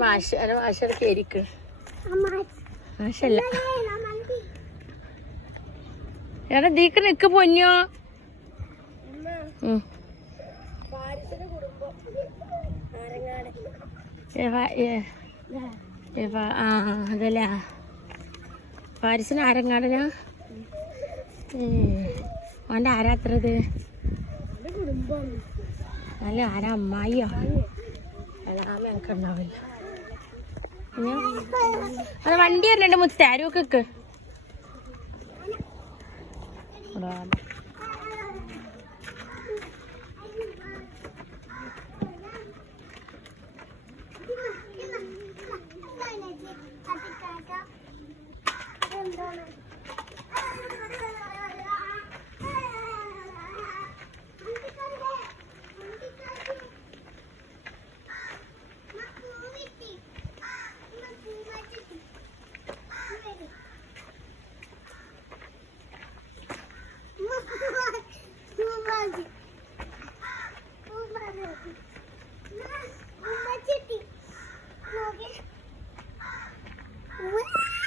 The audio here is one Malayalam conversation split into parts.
മാഷൊക്കെ ഇരിക്കും മാഷല്ല എടാ ദീക്ക് നിക്ക് പൊന്നോ അതല്ലേ പാരിസിന് ആരങ്ങാടനാ അവൻ്റെ ആരാ അത്രത് അല്ല ആരാ അമ്മായിയോ എളാമ എനിക്ക് ഉണ്ടാവില്ല അത് വണ്ടി വരലുണ്ട് മുത്താരൊക്കെ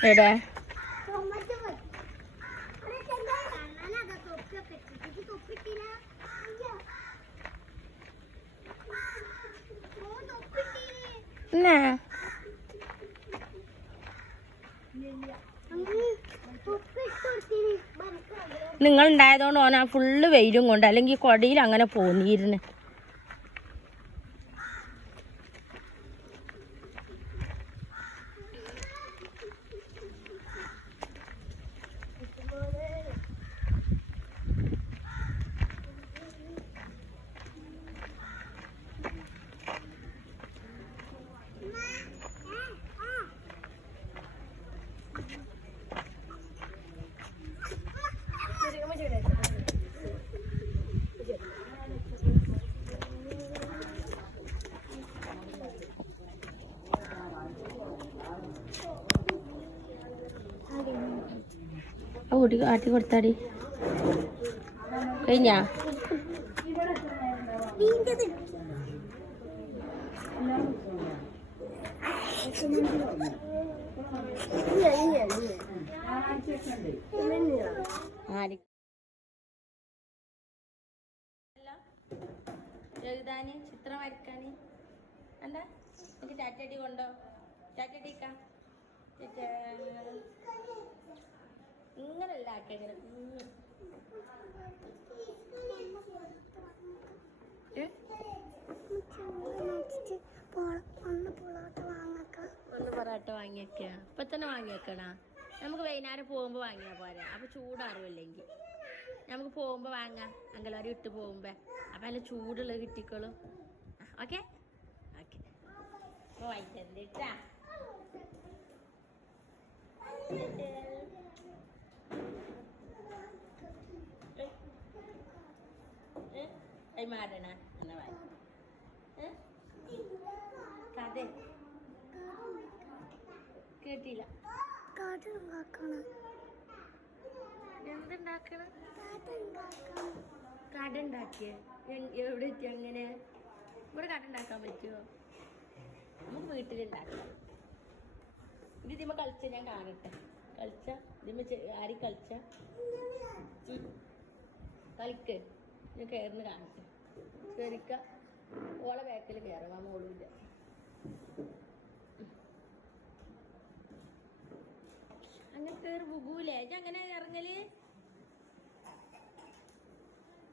എവിടെ നിങ്ങൾ ഉണ്ടായതുകൊണ്ട് ഓനാ ഫുള്ള് വെയിലും കൊണ്ട് അല്ലെങ്കിൽ കൊടയിൽ അങ്ങനെ പോന്നിരുന്നു കുട്ടി ആട്ടി കൊടുത്താടി കഴിഞ്ഞാ എഴുതാന് ചിത്രം വരക്കാന് എന്താ എനിക്ക് ടാറ്റടി കൊണ്ടോ ടാറ്റടിക്ക ഇങ്ങനല്ല ആക്കിയ ഒന്ന് പൊറാട്ട വാങ്ങിയേക്ക ഇപ്പൊ തന്നെ വാങ്ങിയേക്കണ നമുക്ക് വൈകുന്നേരം പോകുമ്പോ വാങ്ങിയാ പോരാ അപ്പൊ ചൂടാറുമല്ലെങ്കിൽ നമുക്ക് പോകുമ്പോ വാങ്ങാം അങ്കലവാടി വിട്ട് പോകുമ്പോ അപ്പൊ നല്ല ചൂടുള്ളത് കിട്ടിക്കോളും ഓക്കെ ഓക്കെ വാങ്ങിട്ടാ കൈമാറണ എന്നാ വാങ്ങി കഥ കേട്ടില്ല എന്തുണ്ടാക്കണ കട ഉണ്ടാക്കിയ എവിടെ എത്തി അങ്ങനെ ഇവിടെ കട ഉണ്ടാക്കാൻ പറ്റുമോ നമുക്ക് വീട്ടിലുണ്ടാക്കാം ഇത് ഇതിമ്മ കളിച്ച ഞാൻ കാണട്ടെ കളിച്ച ഇതിമ്മ ആരും കളിച്ച കളിക്ക് ഞാൻ കയറുന്ന കാണിച്ചു ശരിക്ക ഓളെ ബാക്കിൽ കയറുക മോളില്ല അങ്ങനെ കയറി ബുഗൂലേ അങ്ങനെ ഇറങ്ങല്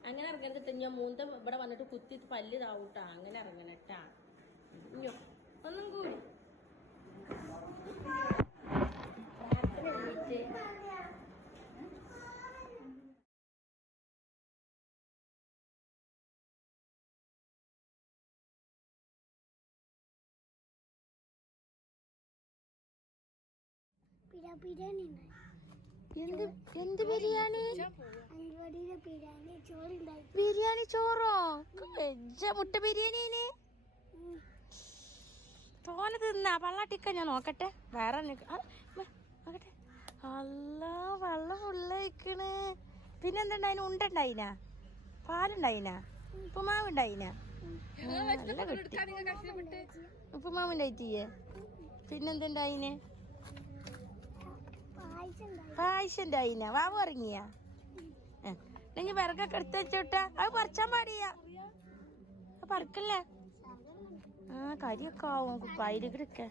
അങ്ങനെ ഇറങ്ങരുതിട്ട ഞാൻ മൂന്ന ഇവിടെ വന്നിട്ട് കുത്തി പല്ല് താവൂട്ടാ അങ്ങനെ ഇറങ്ങണട്ടാ ഇഞ്ഞോ ഒന്നും കൂടി എന്ത് ബിരിയാണി ബിരിയാണി ചോറോ മുട്ട ബിരിയാണി തോനെ തിന്നാ പള്ളാട്ടിക്ക ഞാൻ നോക്കട്ടെ വേറെ നോക്കട്ടെ അല്ല വെള്ളം ഫുള്ളയിക്കണ് പിന്നെന്തുണ്ടായിന ഉണ്ടുണ്ടായിനാ പാലുണ്ടായിനാ ഉപ്പുമാവ് ഉണ്ടായിനാ ഉപ്പുമാവുണ്ടായിട്ടില്ലേ? പിന്നെന്തുണ്ടായിന്? പായസം ഉണ്ടായിന. വാവ് ഇറങ്ങിയ നിങ്ങൾ വിറകൊക്കെ എടുത്ത് വെച്ചോട്ടാ. അത് പറിച്ചാൻ പാടിയ പറിക്കല്ലേ. ആ കരിയൊക്കെ ആവും കുപ്പായിലൊക്കെ.